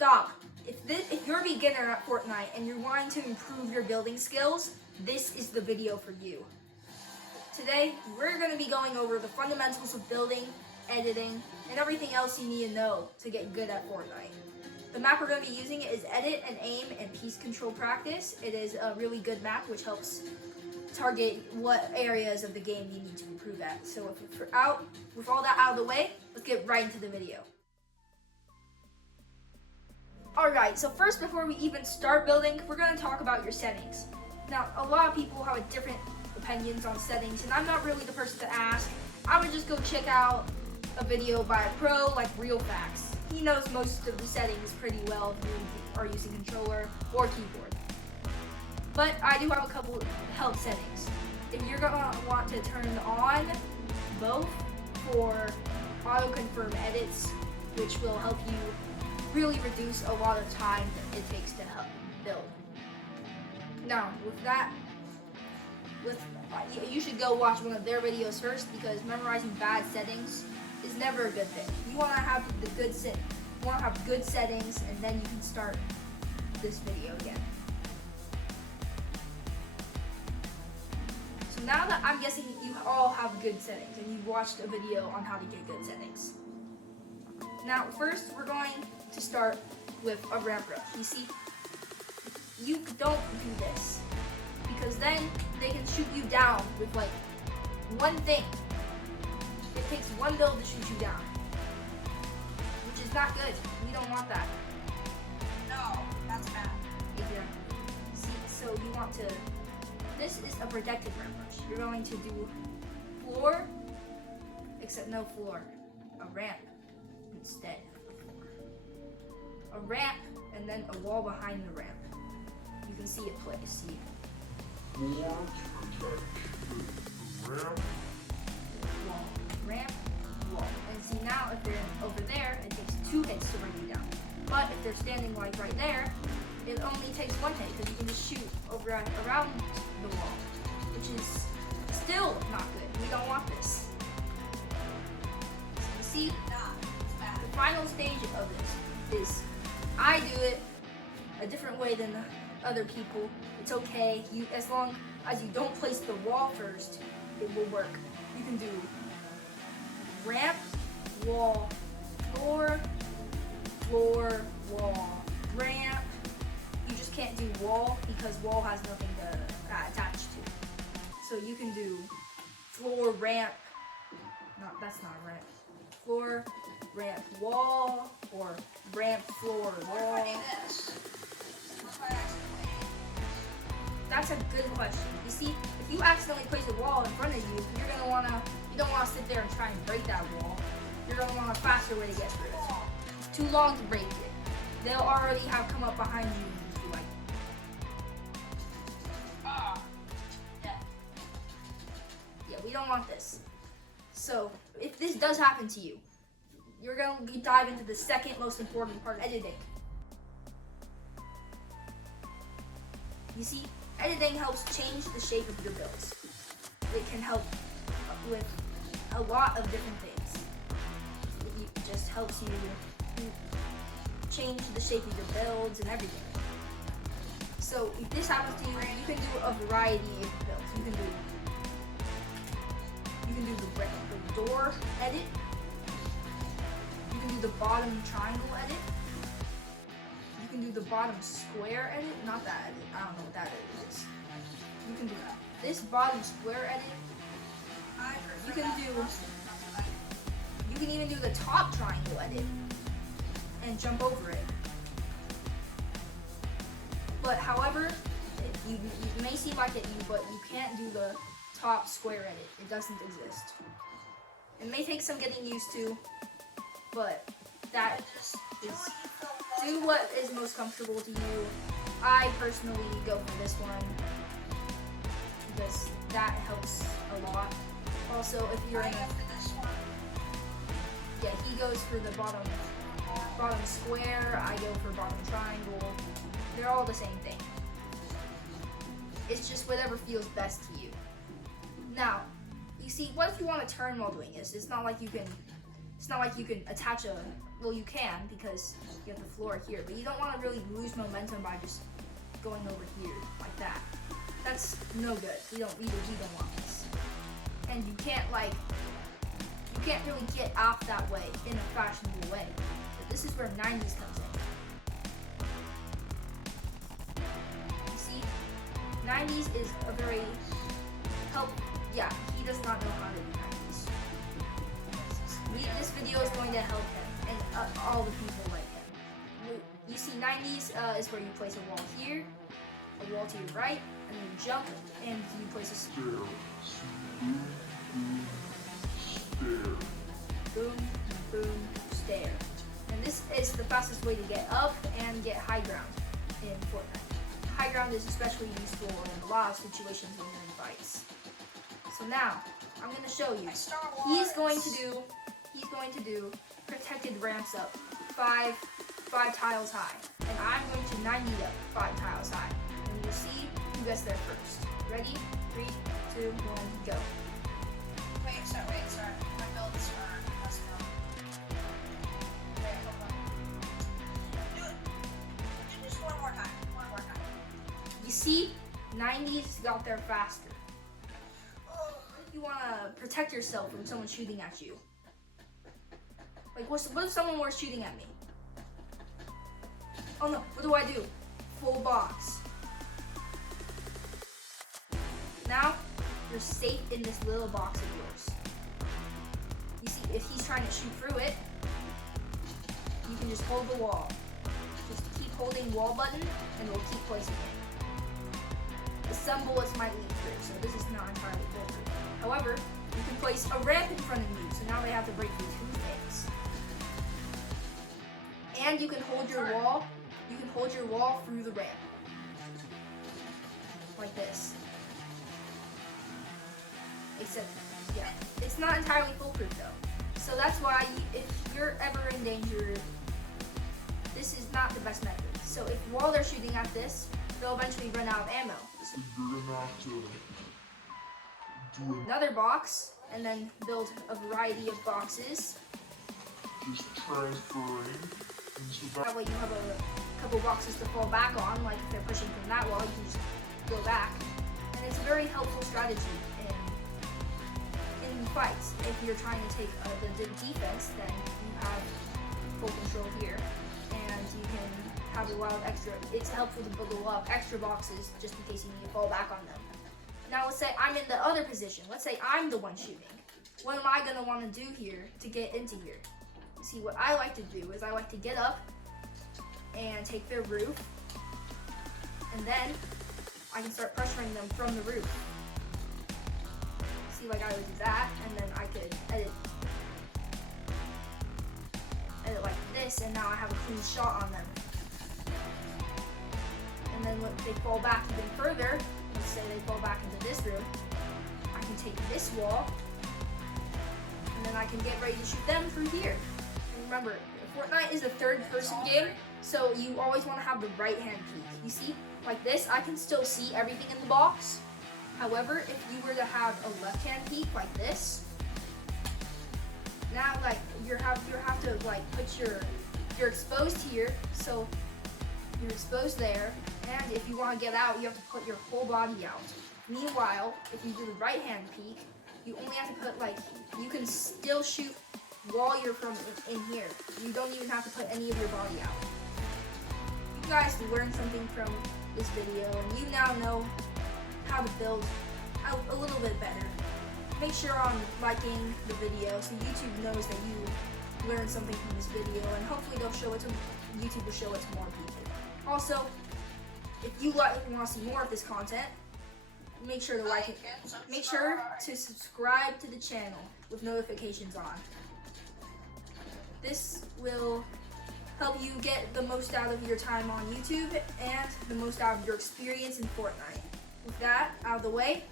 stop. If you're a beginner at Fortnite and you're wanting to improve your building skills, this is the video for you. Today, we're going to be going over the fundamentals of building, editing, and everything else you need to know to get good at Fortnite. The map we're going to be using is Edit and Aim and Piece Control Practice. It is a really good map which helps target what areas of the game you need to improve at. So with all that out of the way, let's get right into the video. Alright, so first before we even start building, we're going to talk about your settings. Now, a lot of people have different opinions on settings, and I'm not really the person to ask. I would just go check out a video by a pro like Real Facts. He knows most of the settings pretty well if you are using controller or keyboard. But I do have a couple help settings. If you're going to want to turn on both for auto-confirm edits, which will help you really reduce a lot of time that it takes to help build. Now, you should go watch one of their videos first, because memorizing bad settings is never a good thing. You want to have good settings, and then you can start this video again. So now that I'm guessing you all have good settings and you've watched a video on how to get good settings. Now, first we're going to start with a ramp run. You see, you don't do this, because then they can shoot you down with like one thing. It takes one build to shoot you down, which is not good. We don't want that. No, that's bad. Yeah. See, so you want to, this is a protected ramp rush. You're going to do floor, except no floor, a ramp instead of floor. A ramp and then a wall behind the ramp. You can see it play. See. Floor protect the ramp. Wall. Ramp, wall. And see, now if they're over there, it takes 2 hits to bring you down. But if they're standing like right there, it only takes 1 hit, because you can just shoot around the wall, which is still not good. We don't want this. So you see, the final stage of this is, I do it a different way than other people. It's okay. As long as you don't place the wall first, it will work. You can do ramp, wall, floor, floor, wall, ramp. You just can't do wall, because wall has nothing to attach to. So you can do floor, ramp. No, that's not a ramp. Floor, ramp, wall, or ramp, floor, wall. What if I do this? What if I accidentally? That's a good question. You see, if you accidentally place a wall in front of you, you don't wanna sit there and try and break that wall. You're gonna want a faster way to get through it. It's too long to break it. They'll already have come up behind you and just be like, yeah, we don't want this. So if this does happen to you, you're going to dive into the second most important part, editing. You see, editing helps change the shape of your builds. It can help with a lot of different things. It just helps you change the shape of your builds and everything. So if this happens to you, you can do a variety of builds. You can do the door edit. You can do the bottom triangle edit. You can do the bottom square edit. Not that edit. I don't know what that edit is. You can do this bottom square edit. You can even do the top triangle edit and jump over it. But however, you may seem like it, but you can't do the top square edit. It doesn't exist. It may take some getting used to, but that is, do what is most comfortable to you. I personally go for this one, because that helps a lot. Also, if you're in he goes for the bottom square, I go for bottom triangle. They're all the same thing. It's just whatever feels best to you. Now, you see, what if you want to turn while doing this? It's not like you can attach well, you can because you have the floor here, but you don't want to really lose momentum by just going over here like that. That's no good. We don't want this. And you can't really get off that way in a fashionable way. But this is where 90s comes in. You see, 90s is a very yeah, he does not know how to do 90s. This video is going to help him and all the people like him. You see, 90s is where you place a wall here, a wall to your right, and then you jump, and you place a Stair. Boom, boom, boom, stair. And this is the fastest way to get up and get high ground in Fortnite. High ground is especially useful in a lot of situations when you're in fights. So now, I'm going to show you. He's going to do protected ramps up 5 tiles high. And I'm going to 90 up 5 tiles high. And we'll see who gets there first. Ready? 3, 2, 1, go. Wait, sorry. My builds are messing up. Wait, hold on. Do it. Do this one more time. You see, 90s got there faster. If you want to protect yourself from someone shooting at you. Like, what if someone were shooting at me? Oh no, what do? Full box. Now, you're safe in this little box of yours. You see, if he's trying to shoot through it, you can just hold the wall. Just keep holding wall button, and it will keep placing it. Some bullets might leak through, so this is not entirely bulletproof. However, you can place a ramp in front of you, so now they have to break through 2 things. And you can hold your wall. You can hold your wall through the ramp, like this. Except, yeah, it's not entirely foolproof though. So that's why, if you're ever in danger, this is not the best method. So if while they're shooting at this, they'll eventually run out of ammo. So you're gonna have to do Another box, and then build a variety of boxes. just transferring into that. That way you have a couple boxes to fall back on, like if they're pushing from that wall, you can just go back. And it's a very helpful strategy in fights. If you're trying to take the defense, then you have full control here, and you can have a lot of extra. It's helpful to build a lot of extra boxes just in case you need to fall back on them. Now let's say I'm in the other position. Let's say I'm the one shooting. What am I gonna want to do here to get into here? See, what I like to do is I like to get up and take their roof, and then I can start pressuring them from the roof. See, like I would do that, and then I could edit like this, and now I have a clean shot on them. And then when they fall back even further, let's say they fall back into this room, I can take this wall, and then I can get ready to shoot them through here. And remember, Fortnite is a third-person game, so you always want to have the right-hand peek. You see, like this, I can still see everything in the box. However, if you were to have a left-hand peek like this, now like you have to like put you're exposed here, so you're exposed there, and if you want to get out, you have to put your whole body out. Meanwhile, if you do the right-hand peek, you only have to put you can still shoot while you're from in here. You don't even have to put any of your body out. You guys learned something from this video, and you now know how to build a little bit better. Make sure on liking the video so YouTube knows that you learned something from this video, and hopefully YouTube will show it to more people. Also, if you want to see more of this content, make sure to like it. Make sure to subscribe to the channel with notifications on. This will help you get the most out of your time on YouTube and the most out of your experience in Fortnite. With that out of the way,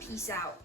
peace out.